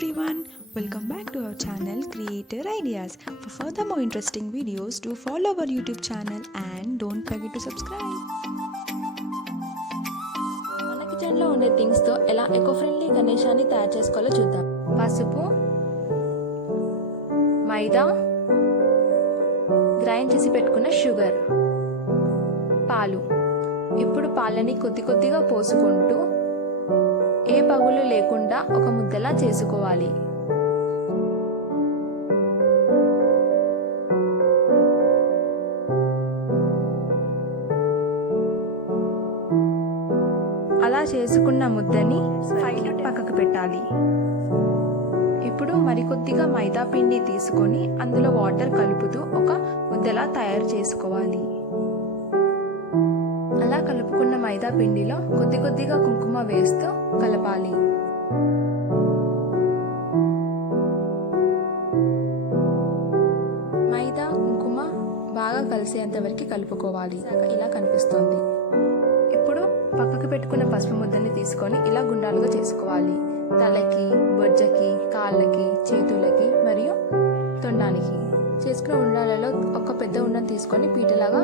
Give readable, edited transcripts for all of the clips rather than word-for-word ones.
everyone, welcome back to our channel Creator Ideas. For further more interesting videos, do follow our YouTube channel and don't forget to subscribe. మన kitchen లో ఉండే things తో ఎలా eco friendly గణేశాన్ని తయారు చేసుకోవాలో చూద్దాం. పసుపు, మైదా, గ్రైండ్ చేసి పెట్టుకున్న షుగర్, పాలు. ఇప్పుడు పాలని కొద్ది కొద్దిగా పోసుకుంటూ ఏ పగులు లేకుండా ఒక ముద్దలా చేసుకోవాలి. అలా చేసుకున్న ముద్దని పక్కకు పెట్టాలి. ఇప్పుడు మరికొద్దిగా మైదా పిండి తీసుకొని అందులో వాటర్ కలుపుతూ ఒక ముద్దలా తయారు చేసుకోవాలి. అలా కలుపుకున్న మైదా పిండిలో కొద్ది కొద్దిగా కుంకుమ వేస్తూ కలపాలి. మైదా కుంకుమ బాగా కలిసేంత వరకు కలుపుకోవాలి. ఇలా కనిపిస్తుంది. ఇప్పుడు పక్కకు పెట్టుకున్న పసుపు ముద్దని తీసుకొని ఇలా గుండాలుగా చేసుకోవాలి. తలకి, బొజ్జకి, కాళ్ళకి, చేతులకి మరియు తొండానికి చేసుకున్న ఉండాలలో ఒక పెద్ద ఉండం తీసుకొని పీటలాగా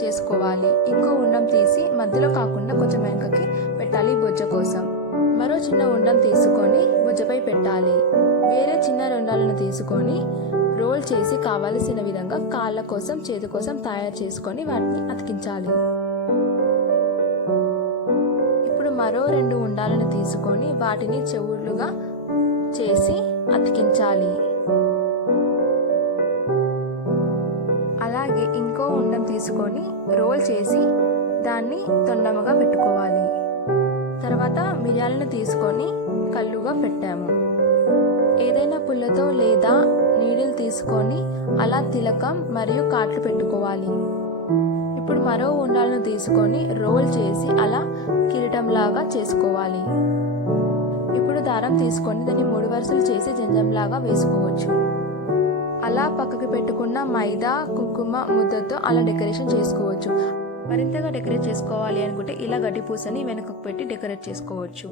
చేసుకోవాలి. ఇంకో ఉండం తీసి మధ్యలో కాకుండా కొంచెం వెనకకి పెట్టాలి బొజ్జ కోసం. మరో చిన్న ఉండం తీసుకొని బొజ్జపై పెట్టాలి. వేరే చిన్న ఉండాలను తీసుకొని రోల్ చేసి కావలసిన విధంగా కాళ్ళ కోసం, చేతి కోసం తయారు చేసుకొని వాటిని అతికించాలి. ఇప్పుడు మరో 2 ఉండాలను తీసుకొని వాటిని చెవులుగా చేసి అతికించాలి. అలాగే ఇంకో ఉండం తీసుకొని రోల్ చేసి దాన్ని తొండముగా పెట్టుకోవాలి. తర్వాత మిరియాలను తీసుకొని కళ్ళుగా పెట్టాము. ఏదైనా పుల్లతో లేదా నీడిల్ తీసుకొని అలా తిలకం మరియు కాట్లు పెట్టుకోవాలి. ఇప్పుడు మరో ఉండాలను తీసుకొని రోల్ చేసి అలా కిరీటంలాగా చేసుకోవాలి. ఇప్పుడు దారం తీసుకొని దాన్ని 3 వరుసలు చేసి జంజంలాగా వేసుకోవచ్చు. అలా పక్కకి పెట్టుకున్న మైదా కుంకుమ ముద్దతో అలా డెకరేషన్ చేసుకోవచ్చు. మరింతగా డెకరేట్ చేసుకోవాలి అనుకుంటే ఇలా గడ్డి పూసని వెనుకకు పెట్టి డెకరేట్ చేసుకోవచ్చు.